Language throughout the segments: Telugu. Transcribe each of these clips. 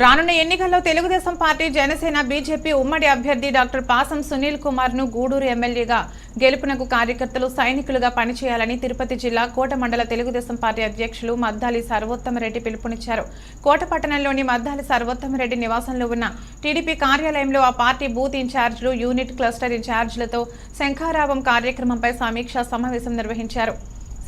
రానున్న ఎన్నికల్లో తెలుగుదేశం పార్టీ జనసేన బీజేపీ ఉమ్మడి అభ్యర్థి డాక్టర్ పాసం సునీల్ కుమార్ను గూడూరు ఎమ్మెల్యేగా గెలుపునకు కార్యకర్తలు సైనికులుగా పనిచేయాలని తిరుపతి జిల్లా కోట మండల తెలుగుదేశం పార్టీ అధ్యక్షులు మద్దాలి సర్వోత్తమరెడ్డి పిలుపునిచ్చారు. కోట పట్టణంలోని మద్దాలి సర్వోత్తమరెడ్డి నివాసంలో ఉన్న టీడీపీ కార్యాలయంలో ఆ పార్టీ బూత్ ఇన్ఛార్జీలు యూనిట్ క్లస్టర్ ఇన్ఛార్జీలతో శంఖారావం కార్యక్రమంపై సమీక్షా సమావేశం నిర్వహించారు.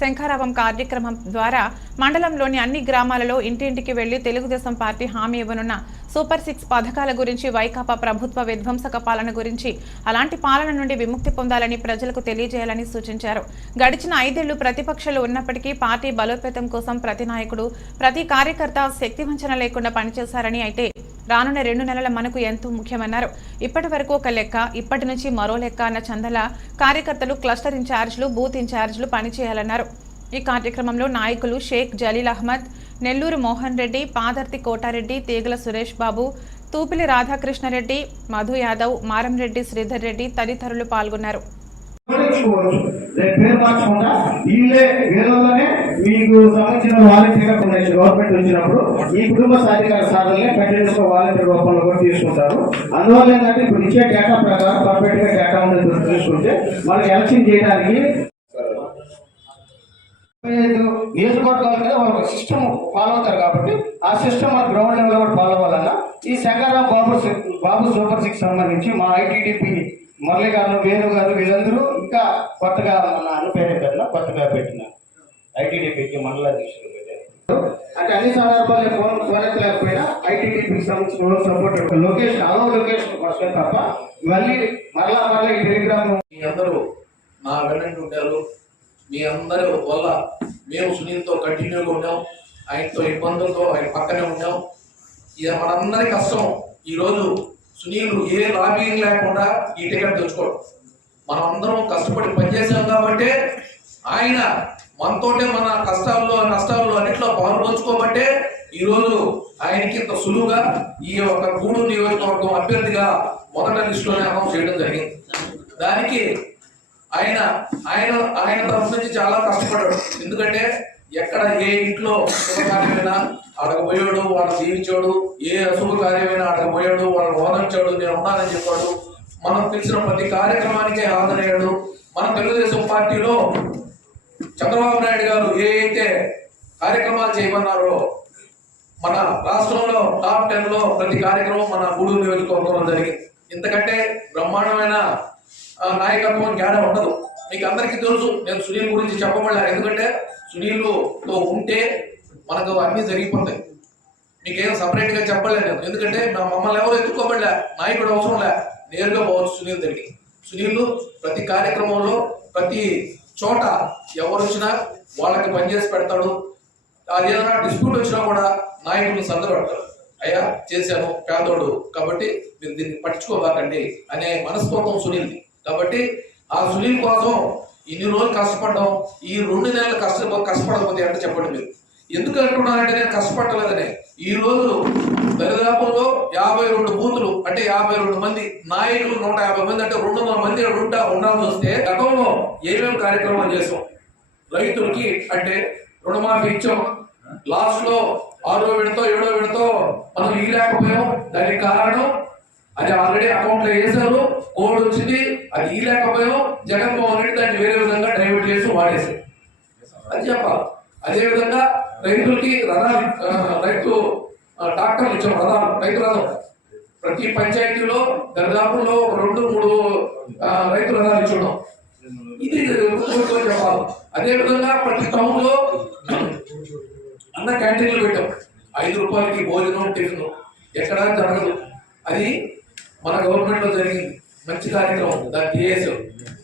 శంఖారావం కార్యక్రమం ద్వారా మండలంలోని అన్ని గ్రామాలలో ఇంటింటికి వెళ్ళి తెలుగుదేశం పార్టీ హామీ ఇవ్వనున్న సూపర్ సిక్స్ పథకాల గురించి వైకాపా ప్రభుత్వ విధ్వంసక పాలన గురించి అలాంటి పాలన నుండి విముక్తి పొందాలని ప్రజలకు తెలియజేయాలని సూచించారు. గడిచిన ఐదేళ్ళు ప్రతిపక్షాలు ఉన్నప్పటికీ పార్టీ బలోపేతం కోసం ప్రతి నాయకుడు ప్రతి కార్యకర్త శక్తివంచన లేకుండా పనిచేశారని అయితే రానున్న రెండు నెలల మనకు ఎంతో ముఖ్యమన్నారు. ఇప్పటి వరకు ఒక లెక్క ఇప్పటి నుంచి మరో లెక్క అన్న చందల కార్యకర్తలు క్లస్టర్ ఇన్ఛార్జ్లు బూత్ ఇన్ఛార్జ్లు పనిచేయాలన్నారు ఈ కార్యక్రమంలో నాయకులు షేక్ జలీల్ అహ్మద్ నెల్లూరు మోహన్ రెడ్డి పాదర్తి కోటారెడ్డి తీగల సురేష్ బాబు తూపిలి రాధాకృష్ణారెడ్డి మధు యాదవ్ మారంరెడ్డి శ్రీధర్ రెడ్డి తదితరులు పాల్గొన్నారు. ఉపయోగించుకోవచ్చు రేపు పేరు మార్చకుండా వీళ్ళే వేరే మీకు సంబంధించిన వాలంటీర్ గవర్నమెంట్ వచ్చినప్పుడు ఈ కుటుంబ సాధికార సాధనలే కంటిన్యూస్గా వాలంటీర్ రూపంలో కూడా తీసుకుంటారు. అందువల్ల ఏంటంటే ఇప్పుడు ఇచ్చే డేటా ప్రకారం పర్ఫెక్ట్గా డేటా ఉంది తెలుసుకుంటే మనకి ఎలక్షన్ చేయడానికి నియోజకవర్గాల మీద ఒక సిస్టమ్ ఫాలో అవుతారు కాబట్టి ఆ సిస్టమ్ మన గ్రౌండ్ లెవెల్ కూడా ఫాలో అవ్వాలన్నా ఈ శంకర్రావు బాబు బాబు సూపర్ సిక్స్ సంబంధించి మా ఐటీడీపీ మురళి గారు వేణు గారు వీళ్ళందరూ ఇంకా కొత్తగా మన అన్న పేరు కదా కొత్తగా పెట్టిన ఐటీడీపీకి మండల అధ్యక్షులు పెట్టారు. అంటే అన్ని సందర్భాల్లో ఫోన్ ఫోన్ ఎత్తలేకపోయినా ఐటీడీపీకి సంబంధించిన సపోర్ట్ లొకేషన్ అలో లొకేషన్ వస్తే తప్ప మళ్ళీ మరలా మరలా ఈ టెలిగ్రామ్ మీ అందరూ నా వెళ్ళండి ఉంటారు మీ అందరి వల్ల మేము సునీల్తో కంటిన్యూగా ఉన్నాం. ఆయనతో ఇబ్బందులతో ఆయన పక్కనే ఉన్నాం. ఇది మనందరి కష్టం ఈరోజు సునీల్ ఏ లాబింగ్ లేకుండా ఈ టికెట్ తెచ్చుకోవడం. మనం అందరం కష్టపడి పనిచేసాం కాబట్టి ఆయన మనతోటే మన కష్టాల్లో నష్టాల్లో అన్నిట్లో పాల్పంచుకోబట్టే ఈరోజు ఆయనకి ఇంత సులువుగా ఈ యొక్క గూడూరు నియోజకవర్గం అభ్యర్థిగా మొదట లిస్టులోనే అనౌన్స్ చేయడం జరిగింది. దానికి ఆయన ఆయన ఆయన తరఫు నుంచి చాలా కష్టపడ్డాడు. ఎందుకంటే ఎక్కడ ఏ ఇంట్లో శుభకార్యమైనా అడగబోయాడు వాళ్ళని దీవించాడు ఏ అశుభ కార్యమైన అడగబోయాడు వాళ్ళని ఓదార్చాడు నేను ఉన్నానని చెప్పాడు. మనం తెలిసిన ప్రతి కార్యక్రమానికి హాజరయ్యాడు. మన తెలుగుదేశం పార్టీలో చంద్రబాబు నాయుడు గారు ఏ అయితే కార్యక్రమాలు చేయమన్నారో మన రాష్ట్రంలో టాప్ టెన్లో ప్రతి కార్యక్రమం మన గూడూరు నియోజకవర్గంలో జరిగింది. ఇంతకంటే బ్రహ్మాండమైన నాయకత్వం జ్ఞానం ఉండదు. మీకు అందరికీ తెలుసు నేను సునీల్ గురించి చెప్పబడలే ఎందుకంటే సునీల్తో ఉంటే మనకు అన్ని జరిగిపోతాయి మీకేం సపరేట్గా చెప్పలేదు నేను. ఎందుకంటే నా మమ్మల్ని ఎవరు ఎత్తుకోబడలే నాయకుడు అవసరం లే. నేరుగా పోవచ్చు సునీల్ దగ్గరికి. సునీల్ ప్రతి కార్యక్రమంలో ప్రతి చోట ఎవరు వచ్చినా వాళ్ళకి పనిచేసి పెడతాడు. అది ఏదైనా డిస్ప్యూట్ వచ్చినా కూడా నాయకులు సందర్భడతారు అయ్యా చేశాను పేదోడు. కాబట్టి మీరు దీన్ని పట్టించుకోబాకండి అనే మనస్తత్వం సునీల్ది. కాబట్టి ఆ సునీల్ కోసం ఇన్ని రోజులు కష్టపడడం. ఈ రెండు నెలలు కష్ట కష్టపడకపోతే అంటే చెప్పండి మీరు? ఎందుకు అంటున్నానంటే నేను కష్టపడలేదని. ఈ రోజు దరిదాపుల్లో యాభై రెండు బూతులు అంటే యాభై రెండు మంది నాయకులు నూట యాభై మంది అంటే రెండు వందల మంది ఉంటా ఉండాల్సి వస్తే గతంలో ఏమేమి కార్యక్రమాలు చేసాం రైతులకి అంటే రుణమాఫీ ఇచ్చాం. లాస్ట్లో ఆరో విడతో ఏడో విడతో మనం ఇవ్వలేకపోయాం దానికి కారణం అది ఆల్రెడీ అకౌంట్లో వేశారు. కోడ్ వచ్చింది అది ఇవ్వలేకపోయాం జగన్మోహన్ రెడ్డి దాన్ని వేరే విధంగా డైవర్ట్ చేసి వాడేశారు అది చెప్పాలి. అదే విధంగా రైతులకి రథాలు రైతు ట్రాక్టర్లు ఇచ్చాం రథాలు రైతు రథం. ప్రతి పంచాయతీలో దరిదాపుల్లో ఒక రెండు మూడు రైతు రథాలు ఇచ్చున్నాం ఇది చెప్పాలి. అదేవిధంగా ప్రతి టౌన్లో అన్న క్యాంటీన్లు పెట్టాం. ఐదు రూపాయలకి భోజనం టిఫిన్. ఎక్కడా జరగదు. అది మన గవర్నమెంట్లో జరిగింది. మంచి కార్యక్రమం. దాన్ని చేసాం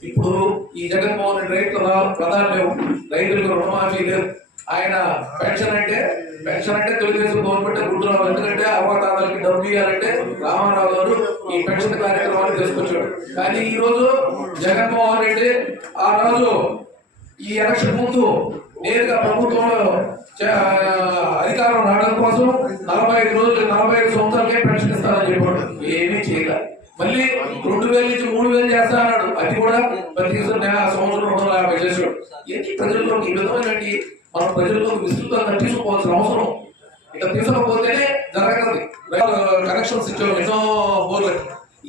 ఇప్పుడు ఈ జగన్మోహన్ రెడ్డి రైతు ప్రధాన లేవు. రైతులకు రుణమాఫీ లేవు ఆయన పెన్షన్ అంటే పెన్షన్ అంటే తెలుగుదేశం గవర్నమెంట్ గుర్తురావు ఎందుకంటే అవ్వతాతలకి డబ్బు ఇవ్వాలంటే రామారావు గారు ఈ పెన్షన్ కార్యక్రమాన్ని తీసుకొచ్చాడు. కానీ ఈ రోజు జగన్మోహన్ రెడ్డి ఆ రోజు ఈ ఎలక్షన్ ముందు నేరుగా ప్రభుత్వంలో అధికారం రావడం కోసం నలభై ఐదు రోజులు నలభై ఐదు సంవత్సరాలకే పెన్షన్ ఇస్తానని చెప్పాడు. ఏమీ చేయలేదు మళ్ళీ రెండు వేల నుంచి మూడు వేలు చేస్తా అన్నాడు. అది కూడా ప్రతి సంవత్సరం రెండు వందల యాభై చేసాడు ఏంటి ప్రజల్లో ఈ విధమైనటువంటి మనం ప్రజల్లో విస్తృతంగా తీసుకోవాల్సిన అవసరం. ఇక తీసుకోకపోతేనే జరగదు కనెక్షన్స్ ఇచ్చాము ఎన్నో బోర్లకి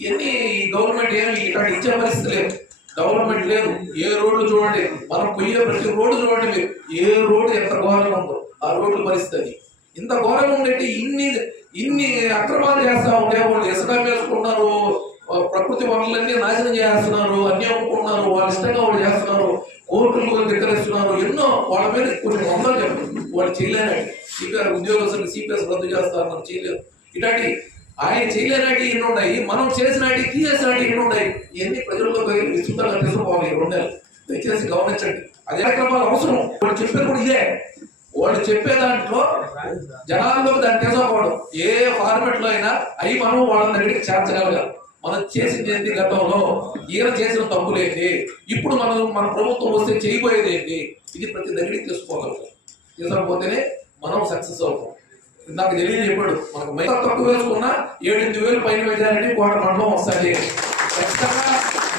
ఇవన్నీ ఈ గవర్నమెంట్ ఏమి ఇక్కడ ఇచ్చే పరిస్థితి లేదు. డెవలప్మెంట్ లేదు. ఏ రోడ్లు చూడండి మనం పోయే ప్రతి రోడ్డు చూడండి మీరు. ఏ రోడ్డు ఎంత ఘోరంగా ఉందో ఆ రోడ్ల పరిస్థితి అది. ఇంత ఘోరంగా ఉండేటి ఇన్ని ఇన్ని అక్రమాలు చేస్తా ఉంటే వాళ్ళు ఇసుక వేసుకున్నారు ప్రకృతి వనరులన్నీ నాశనం చేస్తున్నారు అన్ని అమ్ముకుంటున్నారు వాళ్ళ ఇష్టంగా వాళ్ళు చేస్తున్నారు. కోర్టులు దగ్గరిస్తున్నారు ఎన్నో వాళ్ళ మీద కొన్ని వందలు చెప్పారు వాళ్ళు చేయలేనట్టు సిపిఆర్ ఉద్యోగస్తులు సిపిఎస్ రద్దు చేస్తారు చేయలేరు ఇట్లాంటి ఆయన చేయలేనాటి ఎన్ని ఉన్నాయి. మనం చేసినాటి తీసేసినాటి ఎన్ని ఉన్నాయి. ఇవన్నీ ప్రజల్లో విస్తృతంగా తీసుకోవాలి రెండు దయచేసి గమనించండి. అదే కార్యక్రమాలు అవసరం. వాళ్ళు చెప్పేది కూడా ఇదే. వాళ్ళు చెప్పే దాంట్లో జనాల్లో దాన్ని తీసుకోవడం ఏ ఫార్మెట్లో అయినా అవి మనం వాళ్ళ దగ్గరికి చేర్చగలగాలి. మనం చేసింది ఏంటి గతంలో? ఈయన చేసిన తప్పులేంటి? ఇప్పుడు మనం మన ప్రభుత్వం వస్తే చేయబోయేది ఏంటి ఇది ప్రతి దగ్గరికి తెలుసుకోగలం తీసుకోకపోతేనే మనం సక్సెస్ అవుతాం. నాకు తెలియదు చెప్పాడు మనకు మైక్ తక్కువ వేసుకున్నా ఏడెనిమిది వేలు పైన మెజారిటీ కోట మండలం వస్తాయి ఖచ్చితంగా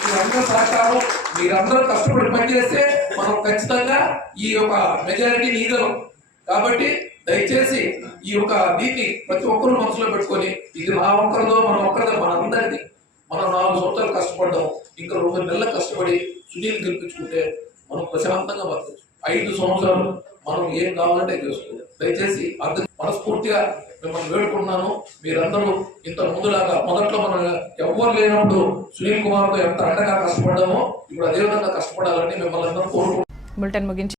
మీరందరూ సహకారం మీరందరూ కష్టపడి పనిచేస్తే మనం ఖచ్చితంగా ఈ యొక్క మెజారిటీ నీగలం. కాబట్టి దయచేసి ఈ యొక్క దీన్ని ప్రతి ఒక్కరూ మనసులో పెట్టుకొని ఇది నా ఒక్కరిదో మన ఒక్కరిదో మనందరిది. మనం నాలుగు సంవత్సరాలు కష్టపడ్డాం. ఇంకా రెండు నెలలు కష్టపడి సునీల్ గెలిపించుకుంటే మనం ప్రశాంతంగా బతకచ్చు. ఐదు సంవత్సరాలు మనం ఏం కావాలంటే చేసుకోవాలి. దయచేసి అర్థం మనస్ఫూర్తిగా మిమ్మల్ని వేడుకుంటున్నాను. మీరందరూ ఇంత ముందులాగా మొదట్లో మనం ఎవ్వరు లేనప్పుడు సునీల్ కుమార్తో ఎంత అండగా కష్టపడ్డామో ఇప్పుడు అదే విధంగా కష్టపడాలని మిమ్మల్ని అందరూ కోరుకుంటున్నాం. ముగించి